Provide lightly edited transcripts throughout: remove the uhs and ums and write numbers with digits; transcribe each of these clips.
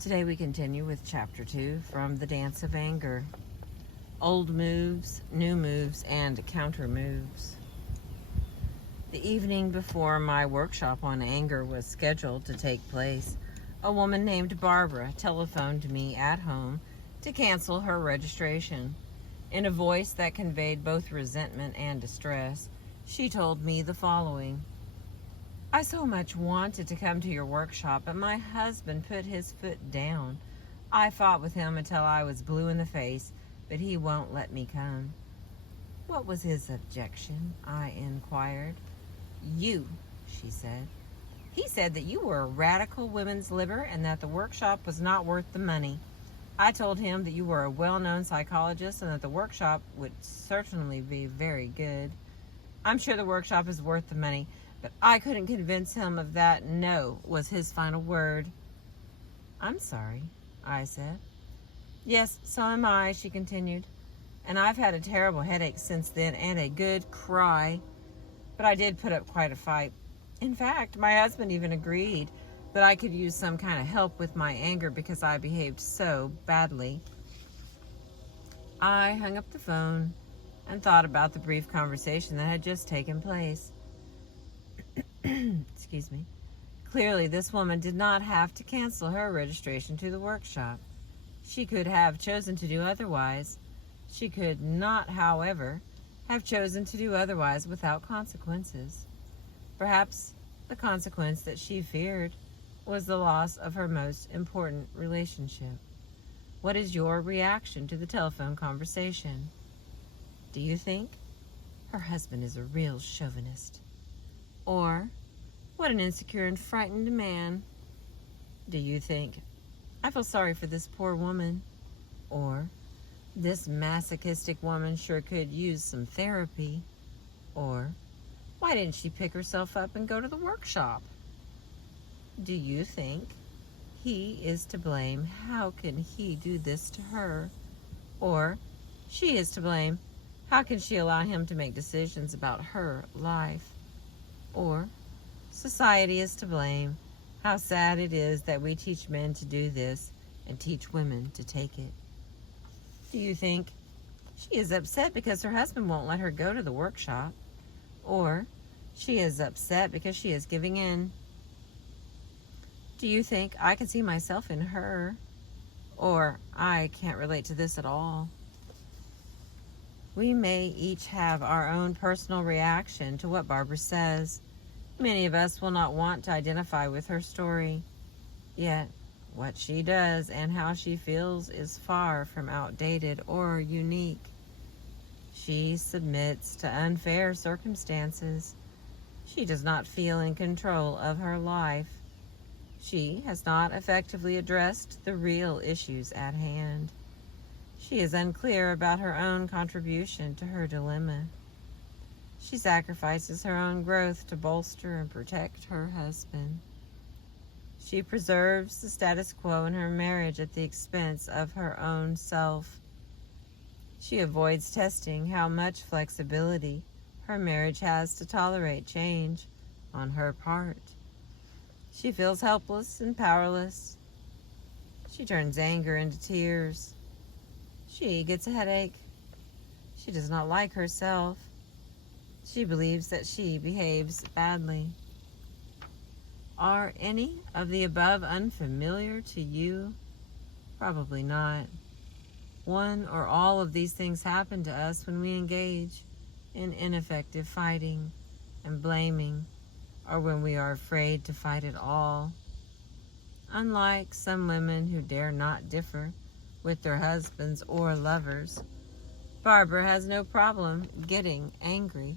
Today we continue with Chapter 2 from The Dance of Anger. Old moves, new moves, and counter moves. The evening before my workshop on anger was scheduled to take place, a woman named Barbara telephoned me at home to cancel her registration. In a voice that conveyed both resentment and distress, she told me the following. I so much wanted to come to your workshop, but my husband put his foot down. I fought with him until I was blue in the face, but he won't let me come. What was his objection? I inquired. You, she said. He said that you were a radical women's libber and that the workshop was not worth the money. I told him that you were a well-known psychologist and that the workshop would certainly be very good. I'm sure the workshop is worth the money, but I couldn't convince him of that. No, was his final word. I'm sorry, I said. Yes, so am I, she continued. And I've had a terrible headache since then and a good cry. But I did put up quite a fight. In fact, my husband even agreed that I could use some kind of help with my anger because I behaved so badly. I hung up the phone and thought about the brief conversation that had just taken place. Excuse me. Clearly, this woman did not have to cancel her registration to the workshop. She could have chosen to do otherwise. She could not, however, have chosen to do otherwise without consequences. Perhaps the consequence that she feared was the loss of her most important relationship. What is your reaction to the telephone conversation? Do you think her husband is a real chauvinist? Or, what an insecure and frightened man? Do you think, I feel sorry for this poor woman? Or, this masochistic woman sure could use some therapy? Or, why didn't she pick herself up and go to the workshop? Do you think he is to blame? How can he do this to her? Or, she is to blame. How can she allow him to make decisions about her life? Or, society is to blame. How sad it is that we teach men to do this and teach women to take it. Do you think she is upset because her husband won't let her go to the workshop? Or she is upset because she is giving in? Do you think I can see myself in her? Or I can't relate to this at all? We may each have our own personal reaction to what Barbara says. Many of us will not want to identify with her story. Yet, what she does and how she feels is far from outdated or unique. She submits to unfair circumstances. She does not feel in control of her life. She has not effectively addressed the real issues at hand. She is unclear about her own contribution to her dilemma. She sacrifices her own growth to bolster and protect her husband. She preserves the status quo in her marriage at the expense of her own self. She avoids testing how much flexibility her marriage has to tolerate change on her part. She feels helpless and powerless. She turns anger into tears. She gets a headache. She does not like herself. She believes that she behaves badly. Are any of the above unfamiliar to you? Probably not. One or all of these things happen to us when we engage in ineffective fighting and blaming, or when we are afraid to fight at all. Unlike some women who dare not differ with their husbands or lovers, Barbara has no problem getting angry.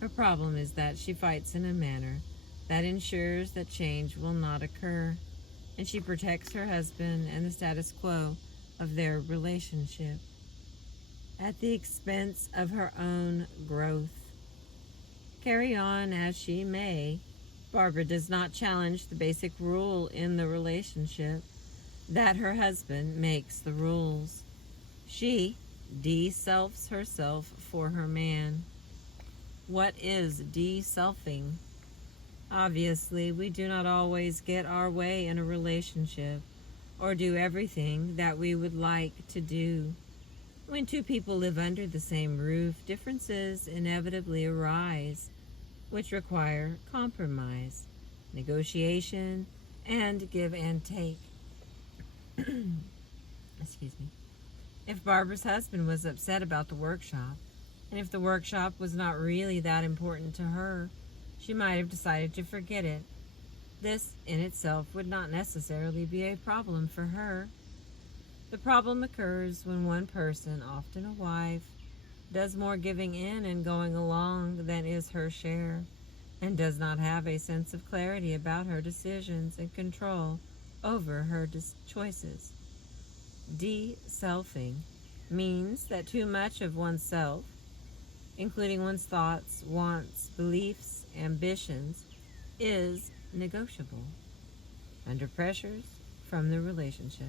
Her problem is that she fights in a manner that ensures that change will not occur, and she protects her husband and the status quo of their relationship at the expense of her own growth. Carry on as she may, Barbara does not challenge the basic rule in the relationship that her husband makes the rules. She de-selfs herself for her man. What is de-selfing? Obviously, we do not always get our way in a relationship or do everything that we would like to do. When two people live under the same roof, differences inevitably arise, which require compromise, negotiation, and give and take. Excuse me. If Barbara's husband was upset about the workshop, and if the workshop was not really that important to her, she might have decided to forget it. This in itself would not necessarily be a problem for her. The problem occurs when one person, often a wife, does more giving in and going along than is her share, and does not have a sense of clarity about her decisions and control over her choices. De-selfing means that too much of oneself, including one's thoughts, wants, beliefs, ambitions, is negotiable under pressures from the relationship.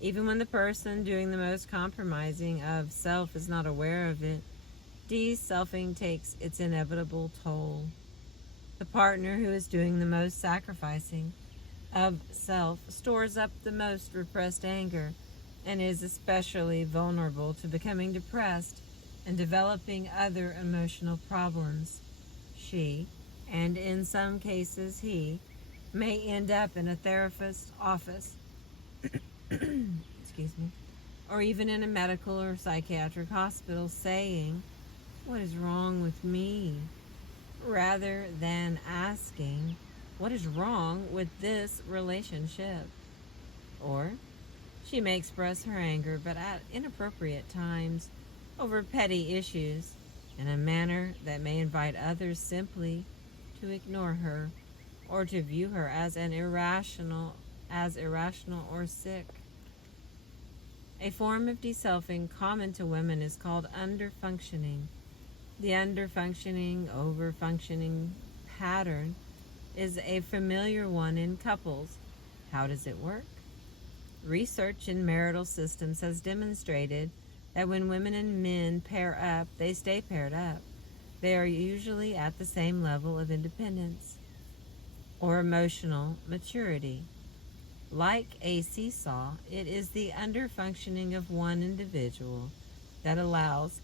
Even when the person doing the most compromising of self is not aware of it, de-selfing takes its inevitable toll. The partner who is doing the most sacrificing of self stores up the most repressed anger and is especially vulnerable to becoming depressed and developing other emotional problems. She, and in some cases he, may end up in a therapist's office excuse me, or even in a medical or psychiatric hospital saying, "What is wrong with me?" rather than asking, "What is wrong with this relationship?" Or she may express her anger, but at inappropriate times, over petty issues, in a manner that may invite others simply to ignore her or to view her as irrational or sick. A form of deselfing common to women is called underfunctioning. The underfunctioning, overfunctioning pattern is a familiar one in couples. How does it work? Research in marital systems has demonstrated that when women and men pair up, they stay paired up. They are usually at the same level of independence or emotional maturity. Like a seesaw, it is the underfunctioning of one individual that allows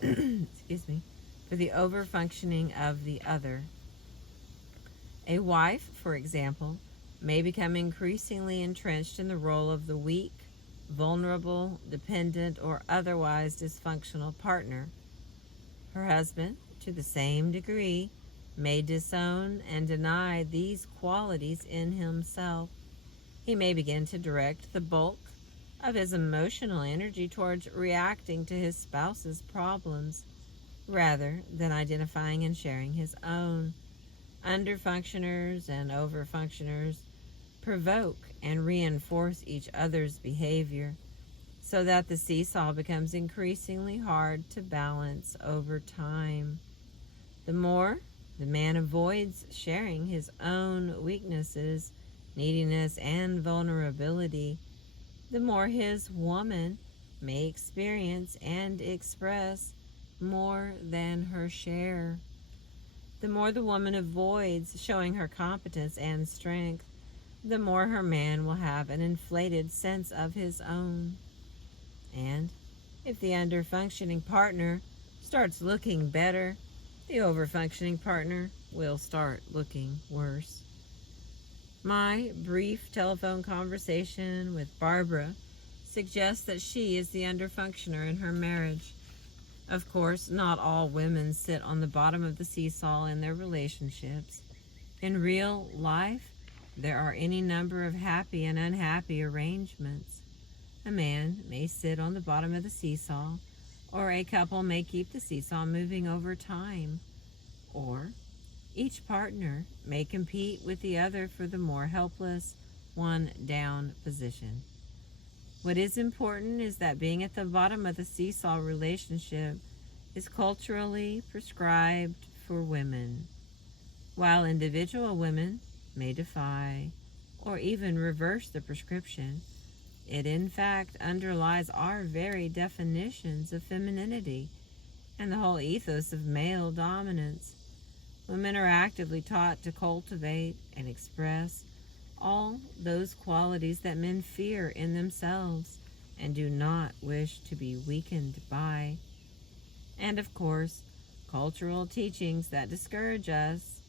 excuse me, for the overfunctioning of the other. A wife, for example, may become increasingly entrenched in the role of the weak, vulnerable, dependent, or otherwise dysfunctional partner. Her husband, to the same degree, may disown and deny these qualities in himself. He may begin to direct the bulk of his emotional energy towards reacting to his spouse's problems rather than identifying and sharing his own. Underfunctioners and overfunctioners provoke and reinforce each other's behavior so that the seesaw becomes increasingly hard to balance over time. The more the man avoids sharing his own weaknesses, neediness, and vulnerability, the more his woman may experience and express more than her share. The more the woman avoids showing her competence and strength, the more her man will have an inflated sense of his own. And if the underfunctioning partner starts looking better, the overfunctioning partner will start looking worse. My brief telephone conversation with Barbara suggests that she is the underfunctioner in her marriage. Of course, not all women sit on the bottom of the seesaw in their relationships. In real life, there are any number of happy and unhappy arrangements. A man may sit on the bottom of the seesaw, or a couple may keep the seesaw moving over time, or each partner may compete with the other for the more helpless, one-down position. What is important is that being at the bottom of the seesaw relationship is culturally prescribed for women, while individual women may defy or even reverse the prescription. It in fact underlies our very definitions of femininity and the whole ethos of male dominance. women are actively taught to cultivate and express all those qualities that men fear in themselves and do not wish to be weakened by. And of course, cultural teachings that discourage us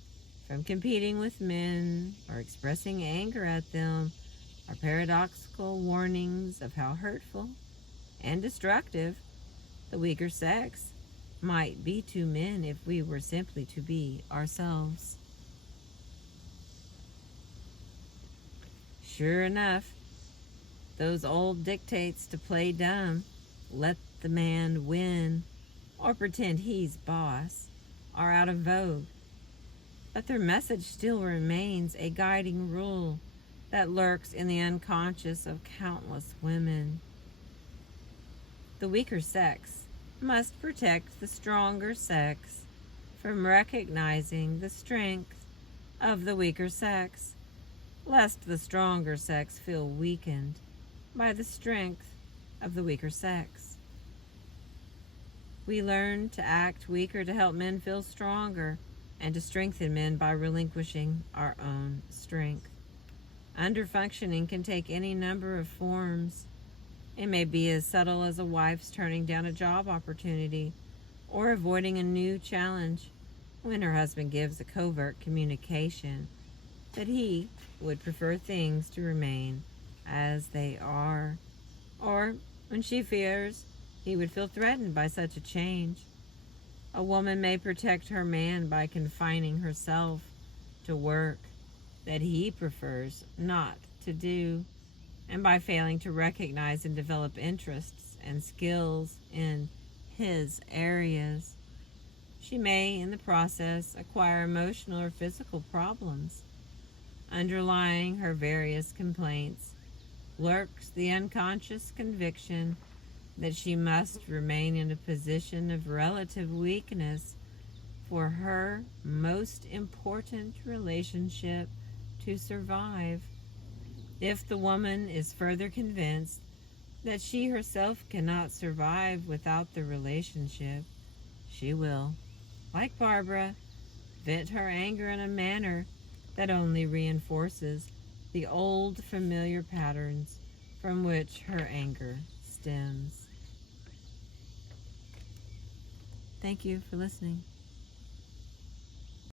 from competing with men or expressing anger at them are paradoxical warnings of how hurtful and destructive the weaker sex might be to men if we were simply to be ourselves. Sure enough, those old dictates to play dumb, let the man win, or pretend he's boss, are out of vogue. But their message still remains a guiding rule that lurks in the unconscious of countless women. The weaker sex must protect the stronger sex from recognizing the strength of the weaker sex, lest the stronger sex feel weakened by the strength of the weaker sex. We learn to act weaker to help men feel stronger and to strengthen men by relinquishing our own strength. Underfunctioning can take any number of forms. It may be as subtle as a wife's turning down a job opportunity or avoiding a new challenge when her husband gives a covert communication that he would prefer things to remain as they are, or when she fears he would feel threatened by such a change. A woman may protect her man by confining herself to work that he prefers not to do, and by failing to recognize and develop interests and skills in his areas. She may, in the process, acquire emotional or physical problems. Underlying her various complaints lurks the unconscious conviction that she must remain in a position of relative weakness for her most important relationship to survive. If the woman is further convinced that she herself cannot survive without the relationship, she will, like Barbara, vent her anger in a manner that only reinforces the old familiar patterns from which her anger stems. Thank you for listening.